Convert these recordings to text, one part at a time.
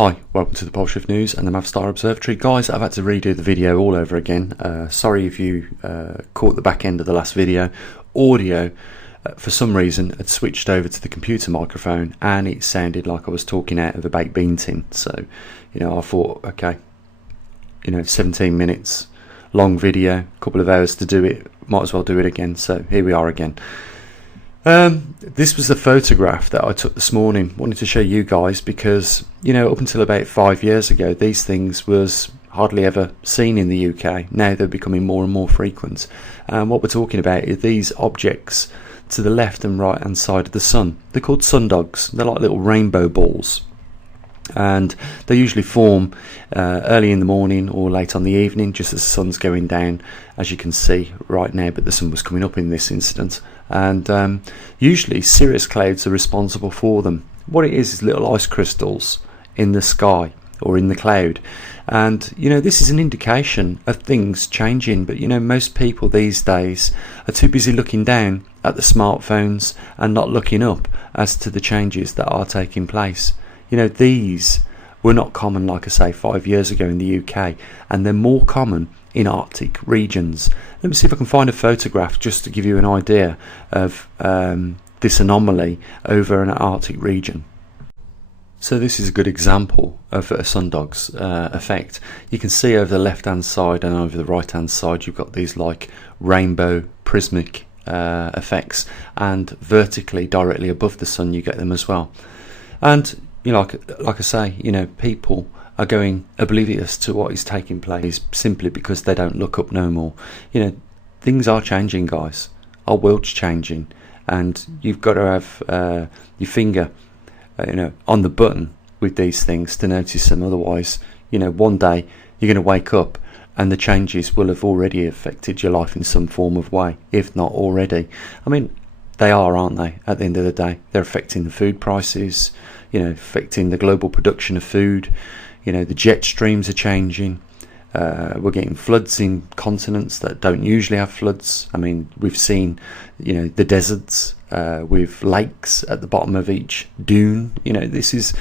Hi, welcome to the Poleshift News and the Mavstar Observatory. Guys, I've had to redo the video all over again. Sorry if you caught the back end of the last video. Audio, for some reason, had switched over to the computer microphone and it sounded like I was talking out of a baked bean tin. So, I thought, okay, 17 minutes, long video, a couple of hours to do it, might as well do it again. So here we are again. This was a photograph that I took this morning. Wanted to show you guys because up until about 5 years ago these things was hardly ever seen in the UK. Now they're becoming more and more frequent, and what we're talking about is these objects to the left and right hand side of the sun. They're called sundogs. They're like little rainbow balls, and they usually form early in the morning or late on the evening, just as the sun's going down, as you can see right now, but the sun was coming up in this incident. And usually cirrus clouds are responsible for them. What it is little ice crystals in the sky or in the cloud, and this is an indication of things changing. But most people these days are too busy looking down at the smartphones and not looking up as to the changes that are taking place. These were not common, like I say, 5 years ago in the UK, and they're more common in Arctic regions. Let me see if I can find a photograph just to give you an idea of this anomaly over an Arctic region. So this is a good example of a Sundogs effect. You can see over the left hand side and over the right hand side you've got these like rainbow prismatic effects, and vertically directly above the sun you get them as well. And like I say, people are going oblivious to what is taking place simply because they don't look up no more. Things are changing, guys. Our world's changing, and you've got to have your finger on the button with these things to notice them. Otherwise, one day you're going to wake up and the changes will have already affected your life in some form of way, if not already. I mean, they are, aren't they? At the end of the day, they're affecting the food prices, affecting the global production of food. The jet streams are changing. We're getting floods in continents that don't usually have floods. I mean, we've seen, the deserts with lakes at the bottom of each dune. This is,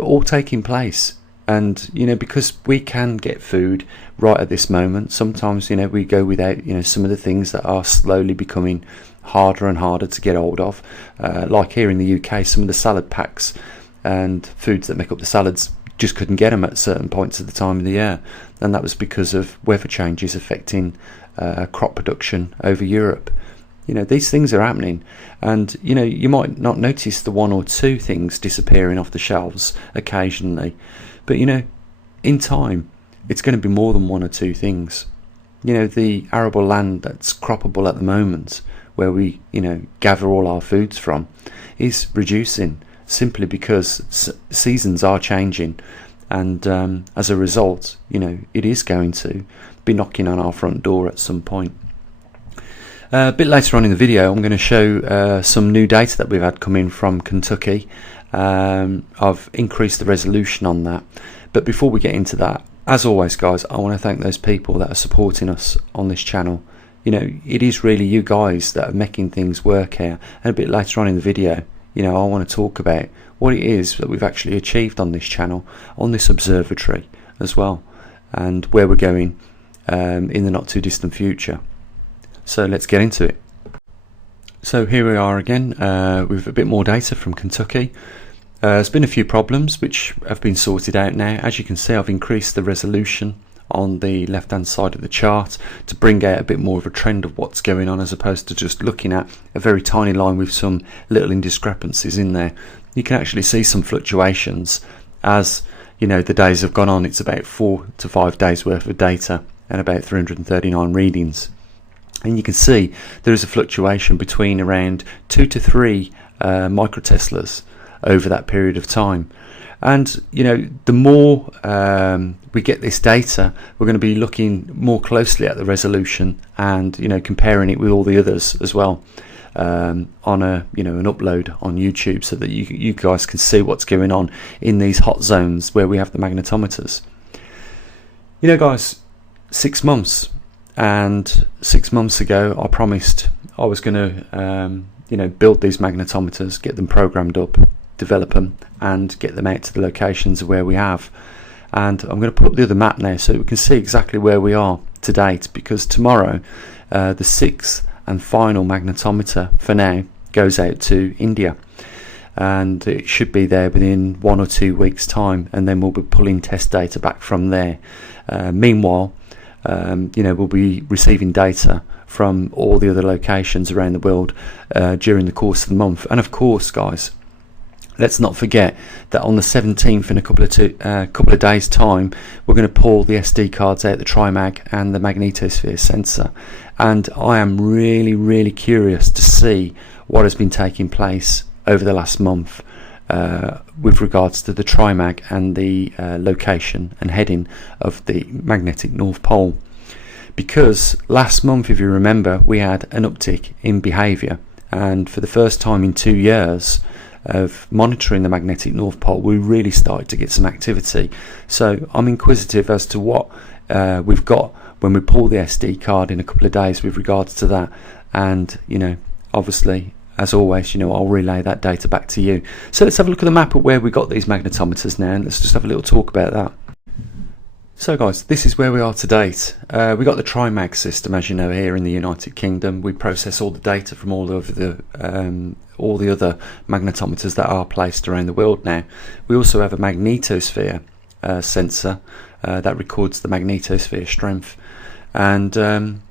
all taking place. And, because we can get food right at this moment, sometimes, we go without, some of the things that are slowly becoming harder and harder to get hold of. Like here in the UK, some of the salad packs and foods that make up the salads just couldn't get them at certain points of the time of the year, and that was because of weather changes affecting crop production over Europe. These things are happening, and you might not notice the one or two things disappearing off the shelves occasionally, but in time it's going to be more than one or two things. The arable land that's croppable at the moment, where we gather all our foods from, is reducing simply because seasons are changing, and as a result it is going to be knocking on our front door at some point. A bit later on in the video I'm going to show some new data that we've had come in from Kentucky. I've increased the resolution on that, but before we get into that, as always guys, I want to thank those people that are supporting us on this channel. It is really you guys that are making things work here, and a bit later on in the video I want to talk about what it is that we've actually achieved on this channel, on this observatory as well, and where we're going in the not too distant future. So let's get into it. So here we are again with a bit more data from Kentucky. There's been a few problems which have been sorted out now. As you can see, I've increased the resolution on the left hand side of the chart to bring out a bit more of a trend of what's going on, as opposed to just looking at a very tiny line with some little indiscrepancies in there. You can actually see some fluctuations as the days have gone on. It's about 4 to 5 days worth of data and about 339 readings, and you can see there is a fluctuation between around 2 to 3 microteslas over that period of time. And the more we get this data, we're going to be looking more closely at the resolution and comparing it with all the others as well, on an upload on YouTube, so that you guys can see what's going on in these hot zones where we have the magnetometers. Guys, 6 months, and 6 months ago I promised I was going to build these magnetometers, get them programmed up, develop them and get them out to the locations where we have. And I'm going to put up the other map now so we can see exactly where we are to date, because tomorrow the sixth and final magnetometer for now goes out to India, and it should be there within 1 or 2 weeks time, and then we'll be pulling test data back from there. Meanwhile, we'll be receiving data from all the other locations around the world during the course of the month. And of course, guys, let's not forget that on the 17th, in a couple of days time, we're going to pull the SD cards out, the Trimag and the magnetosphere sensor. And I am really curious to see what has been taking place over the last month with regards to the Trimag and the location and heading of the magnetic North Pole. Because last month, if you remember, we had an uptick in behaviour, and for the first time in 2 years of monitoring the magnetic North Pole, we really started to get some activity. So I'm inquisitive as to what we've got when we pull the SD card in a couple of days with regards to that. And obviously, as always, I'll relay that data back to you. So let's have a look at the map of where we got these magnetometers now, and let's just have a little talk about that. So guys, this is where we are to date. We got the Trimag system, as you know, here in the United Kingdom. We process all the data from all over the all the other magnetometers that are placed around the world now. We also have a magnetosphere sensor that records the magnetosphere strength. And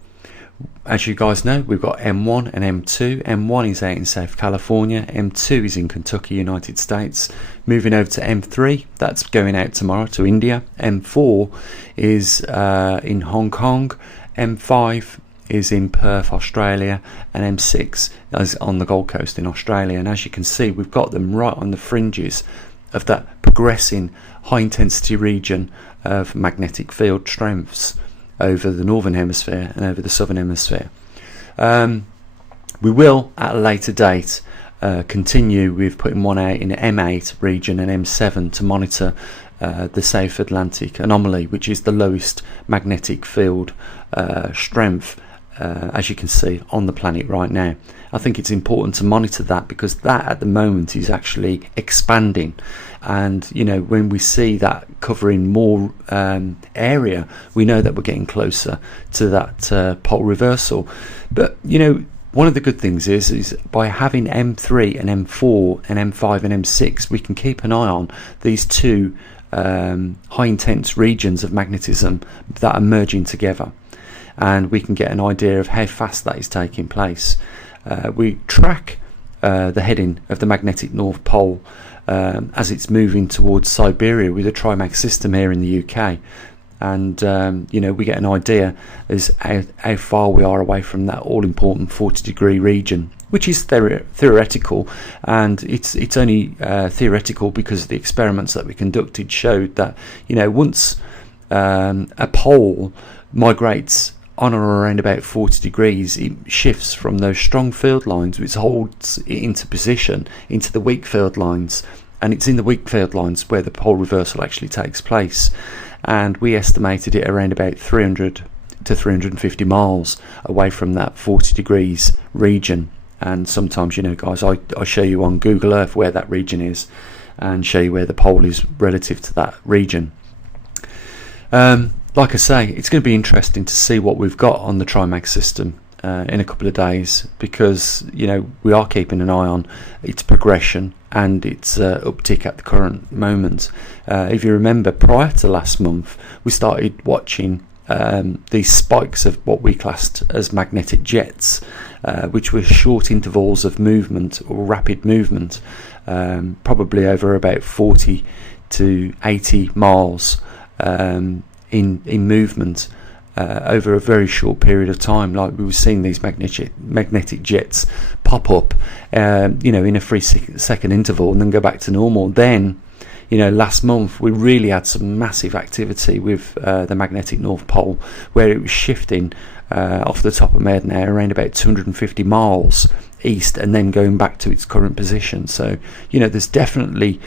as you guys know, we've got M1 and M2. M1 is out in South California, M2 is in Kentucky, United States. Moving over to M3, that's going out tomorrow to India. M4 is in Hong Kong. M5 is in Perth, Australia, and M6 is on the Gold Coast in Australia. And as you can see, we've got them right on the fringes of that progressing high intensity region of magnetic field strengths over the northern hemisphere and over the southern hemisphere. We will at a later date continue with putting one out in the M8 region and M7 to monitor the South Atlantic anomaly, which is the lowest magnetic field strength as you can see on the planet right now. I think it's important to monitor that, because that at the moment is actually expanding, and when we see that covering more area, we know that we're getting closer to that pole reversal. But one of the good things is by having M3 and M4 and M5 and M6, we can keep an eye on these two high intense regions of magnetism that are merging together, and we can get an idea of how fast that is taking place. We track the heading of the magnetic North Pole as it's moving towards Siberia with a Trimag system here in the UK, and we get an idea as how far we are away from that all-important 40-degree region, which is theoretical, and it's only theoretical because the experiments that we conducted showed that once a pole migrates on or around about 40 degrees, it shifts from those strong field lines, which holds it into position, into the weak field lines, and it's in the weak field lines where the pole reversal actually takes place. And we estimated it around about 300 to 350 miles away from that 40 degrees region. And sometimes, guys, I show you on Google Earth where that region is and show you where the pole is relative to that region. Like I say, it's going to be interesting to see what we've got on the Trimag system in a couple of days, because we are keeping an eye on its progression and its uptick at the current moment. If you remember, prior to last month, we started watching these spikes of what we classed as magnetic jets, which were short intervals of movement or rapid movement, probably over about 40 to 80 miles in movement over a very short period of time. Like we were seeing these magnetic jets pop up in a 3-second interval and then go back to normal. Then last month we really had some massive activity with the magnetic North Pole, where it was shifting off the top of my head now around about 250 miles east and then going back to its current position. So there's definitely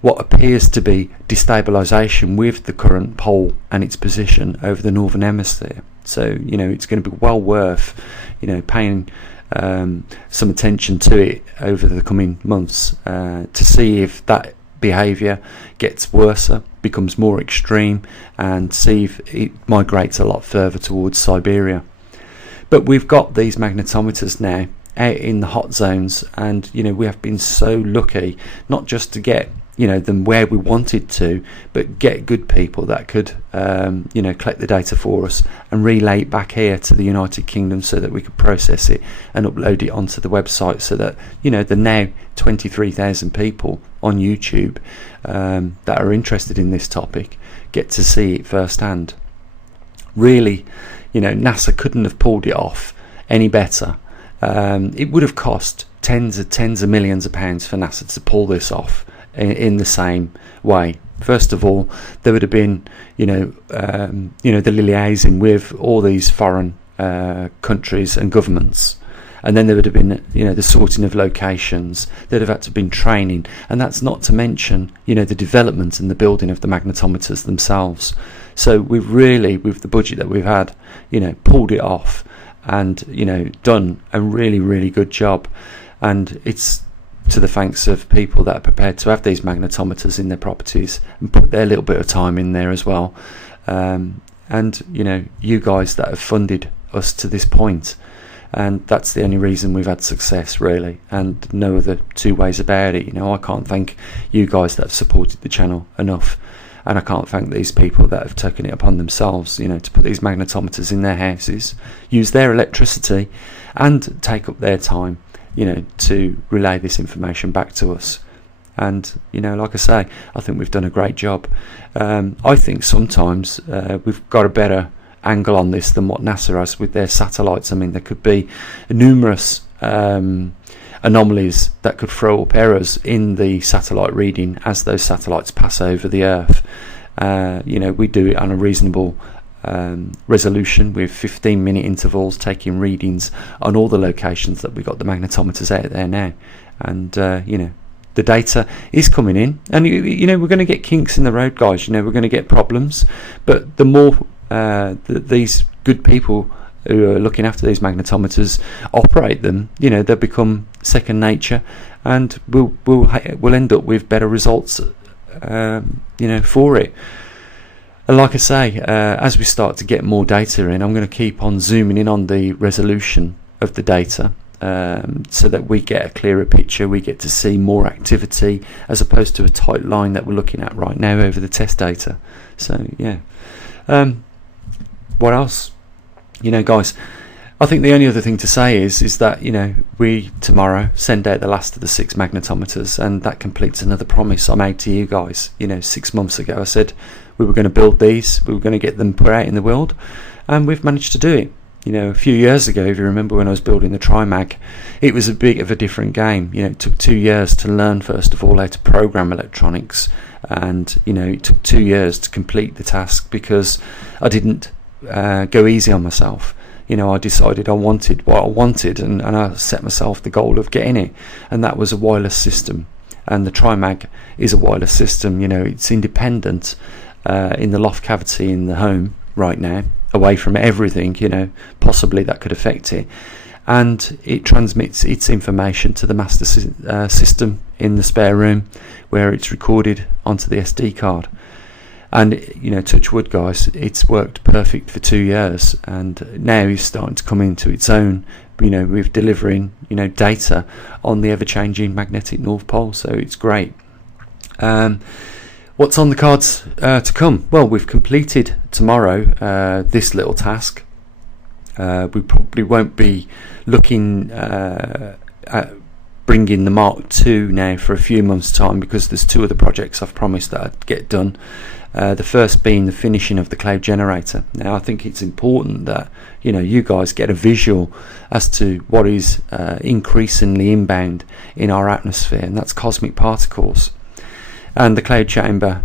what appears to be destabilisation with the current pole and its position over the northern hemisphere. So it's going to be well worth paying some attention to it over the coming months to see if that behaviour gets worse, becomes more extreme, and see if it migrates a lot further towards Siberia. But we've got these magnetometers now out in the hot zones, and we have been so lucky not just to get them where we wanted to, but get good people that could collect the data for us and relay it back here to the United Kingdom so that we could process it and upload it onto the website, so that the now 23,000 people on YouTube that are interested in this topic get to see it firsthand. Really, NASA couldn't have pulled it off any better. It would have cost tens of millions of pounds for NASA to pull this off in the same way. First of all, there would have been the liaising with all these foreign countries and governments, and then there would have been the sorting of locations. There'd have had to have been training, and that's not to mention the development and the building of the magnetometers themselves. So we've really, with the budget that we've had, pulled it off and done a really good job. And it's to the thanks of people that are prepared to have these magnetometers in their properties and put their little bit of time in there as well. And you guys that have funded us to this point, and that's the only reason we've had success, really, and no other two ways about it. I can't thank you guys that have supported the channel enough, and I can't thank these people that have taken it upon themselves to put these magnetometers in their houses, use their electricity, and take up their time to relay this information back to us. And like I say, I think we've done a great job. I think sometimes we've got a better angle on this than what NASA has with their satellites. I mean, there could be numerous anomalies that could throw up errors in the satellite reading as those satellites pass over the Earth. We do it on a reasonable resolution with 15-minute intervals, taking readings on all the locations that we've got the magnetometers out there now. And the data is coming in, and we're going to get kinks in the road, guys. We're going to get problems, but the more these good people who are looking after these magnetometers operate them, they'll become second nature, and we'll end up with better results for it. And like I say, as we start to get more data in, I'm going to keep on zooming in on the resolution of the data, so that we get a clearer picture. We get to see more activity as opposed to a tight line that we're looking at right now over the test data. So yeah, what else? Guys, I think the only other thing to say is that we tomorrow send out the last of the 6 magnetometers, and that completes another promise I made to you guys. 6 months ago I said we were going to build these, we were going to get them put out in the world, and we've managed to do it. A few years ago, if you remember, when I was building the TriMag, it was a bit of a different game. It took 2 years to learn, first of all, how to program electronics, and it took 2 years to complete the task, because I didn't go easy on myself. I decided I wanted what I wanted, and I set myself the goal of getting it, and that was a wireless system. And the TriMag is a wireless system. It's independent in the loft cavity in the home right now, away from everything possibly that could affect it, and it transmits its information to the master system in the spare room, where it's recorded onto the SD card. And touch wood, guys, it's worked perfect for 2 years, and now it's starting to come into its own, with delivering data on the ever-changing magnetic North Pole. So it's great. What's on the cards to come? Well, we've completed tomorrow this little task. We probably won't be looking at bringing the Mark II now for a few months' time, because there's 2 other projects I've promised that I'd get done. The first being the finishing of the cloud generator. Now, I think it's important that you guys get a visual as to what is increasingly inbound in our atmosphere, and that's cosmic particles. And the cloud chamber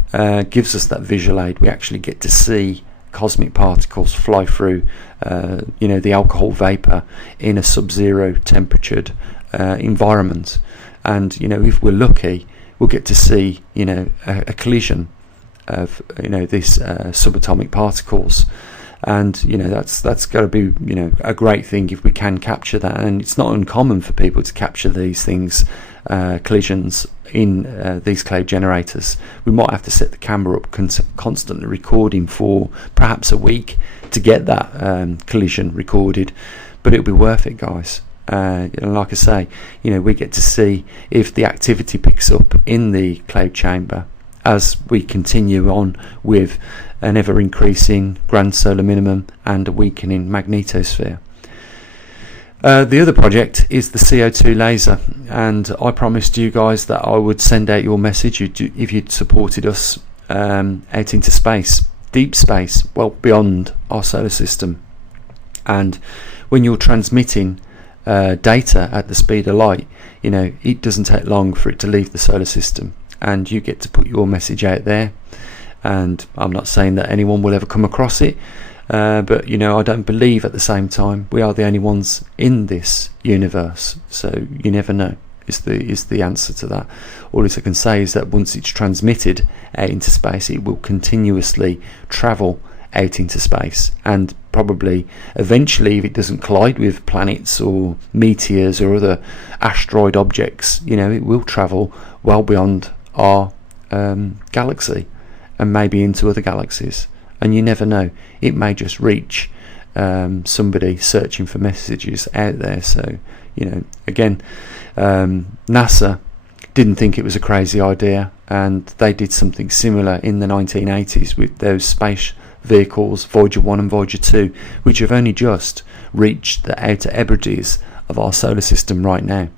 gives us that visual aid. We actually get to see cosmic particles fly through the alcohol vapor in a sub-zero temperatured environment, and if we're lucky, we'll get to see a collision of this subatomic particles, and that's got to be a great thing if we can capture that. And it's not uncommon for people to capture these things, collisions in these cloud generators. We might have to set the camera up constantly recording for perhaps a week to get that collision recorded, but it'll be worth it, guys. Like I say, we get to see if the activity picks up in the cloud chamber as we continue on with an ever increasing grand solar minimum and a weakening magnetosphere. The other project is the CO2 laser, and I promised you guys that I would send out your message if you'd supported us out into space, deep space, well beyond our solar system. And when you're transmitting data at the speed of light, it doesn't take long for it to leave the solar system, and you get to put your message out there. And I'm not saying that anyone will ever come across it, but I don't believe at the same time we are the only ones in this universe, so you never know is the answer to that. All I can say is that once it's transmitted out into space, it will continuously travel out into space, and probably eventually, if it doesn't collide with planets or meteors or other asteroid objects, it will travel well beyond our galaxy and maybe into other galaxies. And you never know, it may just reach somebody searching for messages out there. So again, NASA didn't think it was a crazy idea, and they did something similar in the 1980s with those space vehicles, Voyager 1 and Voyager 2, which have only just reached the outer Hebrides of our solar system right now.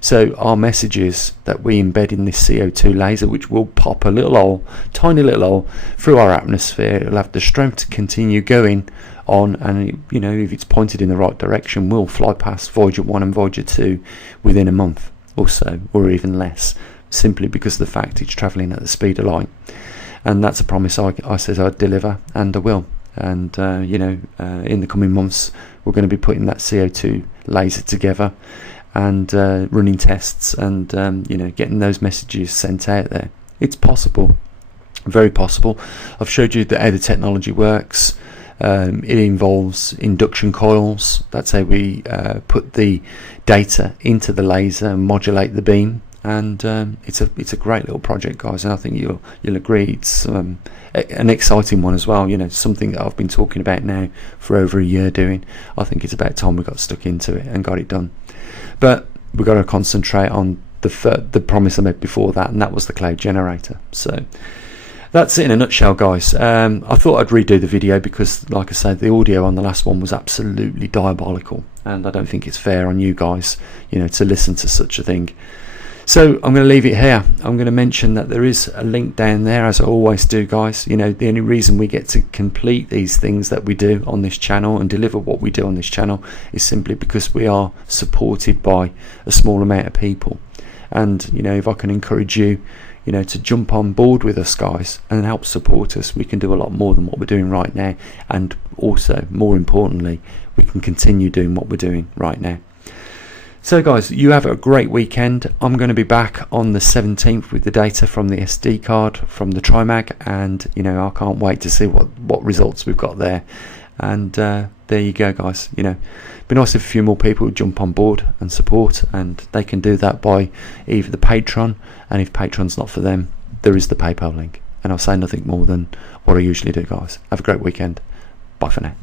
So our messages that we embed in this CO2 laser, which will pop a little hole, tiny little hole through our atmosphere, it'll have the strength to continue going on, and if it's pointed in the right direction, will fly past Voyager 1 and Voyager 2 within a month or so, or even less, simply because of the fact it's travelling at the speed of light. And that's a promise I said I'd deliver, and I will. And in the coming months, we're going to be putting that CO2 laser together and running tests, and getting those messages sent out there. It's possible, very possible. I've showed you how the technology works. It involves induction coils. That's how we put the data into the laser and modulate the beam. And it's a great little project, guys, and I think you'll agree it's an exciting one as well. Something that I've been talking about now for over a year doing. I think it's about time we got stuck into it and got it done. But we've got to concentrate on the promise I made before that, and that was the cloud generator. So that's it in a nutshell, guys. I thought I'd redo the video because, like I said, the audio on the last one was absolutely diabolical, and I don't think it's fair on you guys, to listen to such a thing. So I'm going to leave it here. I'm going to mention that there is a link down there, as I always do, guys. The only reason we get to complete these things that we do on this channel and deliver what we do on this channel is simply because we are supported by a small amount of people. And if I can encourage you, to jump on board with us, guys, and help support us, we can do a lot more than what we're doing right now. And also, more importantly, we can continue doing what we're doing right now. So guys, you have a great weekend. I'm going to be back on the 17th with the data from the SD card from the TriMag, and I can't wait to see what results we've got there. And there you go, guys. Be nice if a few more people would jump on board and support, and they can do that by either the Patreon, and if Patreon's not for them, there is the PayPal link. And I'll say nothing more than what I usually do, guys. Have a great weekend. Bye for now.